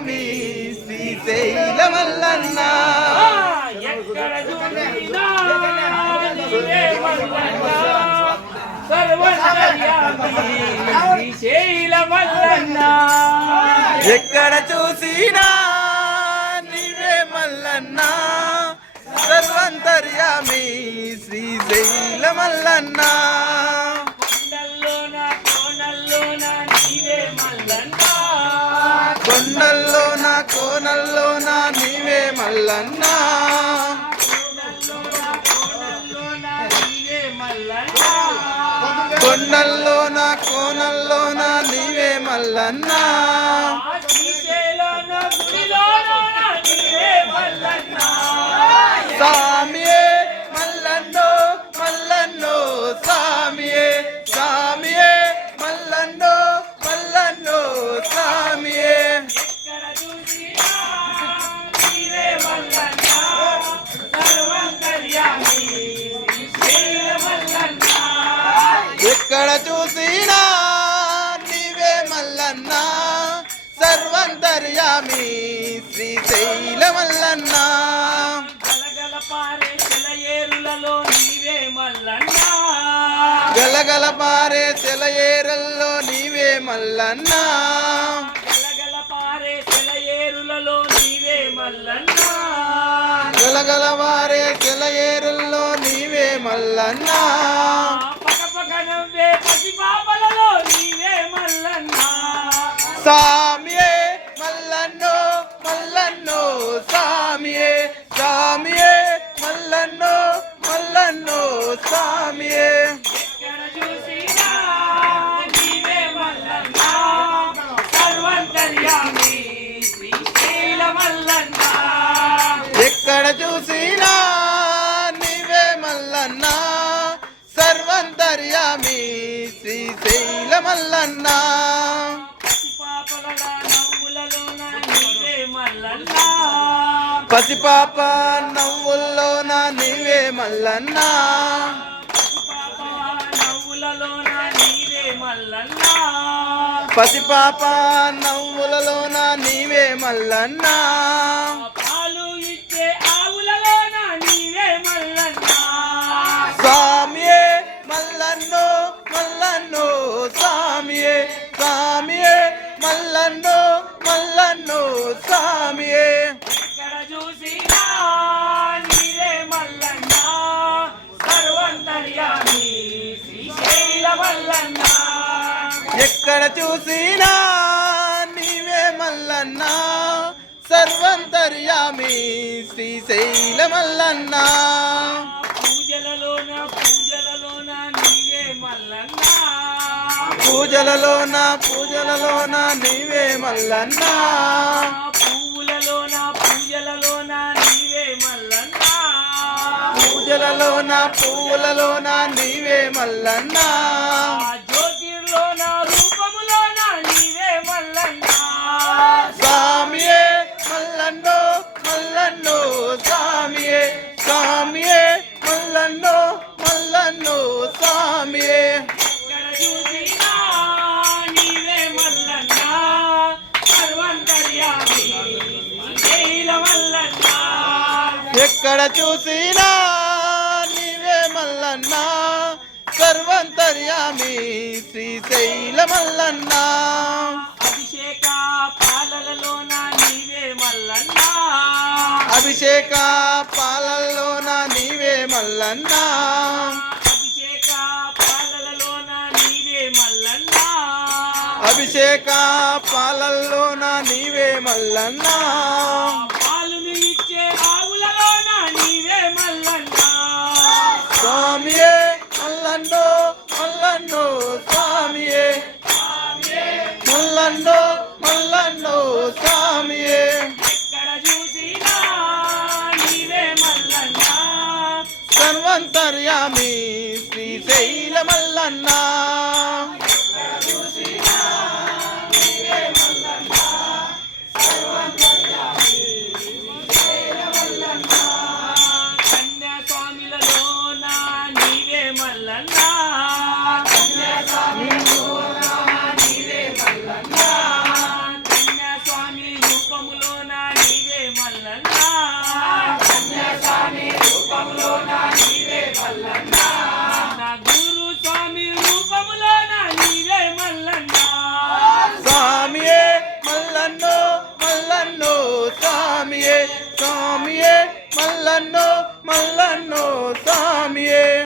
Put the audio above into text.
సర్వంతర్యామి శ్రీశైల మల్లన్న ఎక్కడ చూసినా నీవే మల్లన్న. సర్వంతర్యామి శ్రీశైల కోనల్లోన నీవే మల్లన్నా. కోనల్లోన నీవే మల్లన్న కొండల్లోన నీవే మల్లన్నా. ఎక్కడ చూసినా నీవే మల్లన్న. సర్వంతర్యామి శ్రీశైల మల్లన్న. గలగల పారే సెలయేరులలో నీవే మల్లన్న. గలగల పారే సెలయేరల్లో నీవే మల్లన్న. గలగల పారే సెలయేరులలో నీవే మల్లన్న. గలగల వారే సెలయేరుల్లో నీవే మల్లన్న. సామియే మల్లన్నో మల్లన్నో సామియే సామియే మల్లన్నో మల్లన్నో సామియే. ఎక్కడ చూసినా నీవే మల్లన్న సర్వంతర్యామి శ్రీశైల మల్లన్న. పసిపాప నవ్వుల్లోన నీవే మల్లన్న. పసిపాప నవ్వులలోన నీవే మల్లన్న పసిపాప నవ్వులలోన నీవే మల్లన్న. పాలు ఇచ్చే ఆవులలోన నీవే మల్లన్న. స్వామియే మల్లన్నో మల్లన్నో స్వామియే స్వామియే మల్లన్నో మల్లన్నో స్వామియే. చూసినా నీవే మల్లన్న. సర్వంతర్యామి శ్రీశైల మల్లన్న. పూజలలోన పూజలలోన నీవే మల్లన్న. పూజలలోన పూజలలోన నీవే మల్లన్న. పువ్వులలోన పూజలలోన నీవే మల్లన్న. పూజలలోన పువ్వులలోన నీవే మల్లన్న. ఎక్కడ చూసినా నీవే మల్లన్న. సర్వంతర్యామి శ్రీశైల మల్లన్న. అభిషేక పాలలలోన నీవే మల్లన్న. అభిషేక పాలల్లోన నీవే మల్లన్న. అభిషేక పాలలలోన నీవే మల్లన్న. అభిషేక పాలల్లోన నీవే మల్లన్న. మల్లన్నో స్వామియే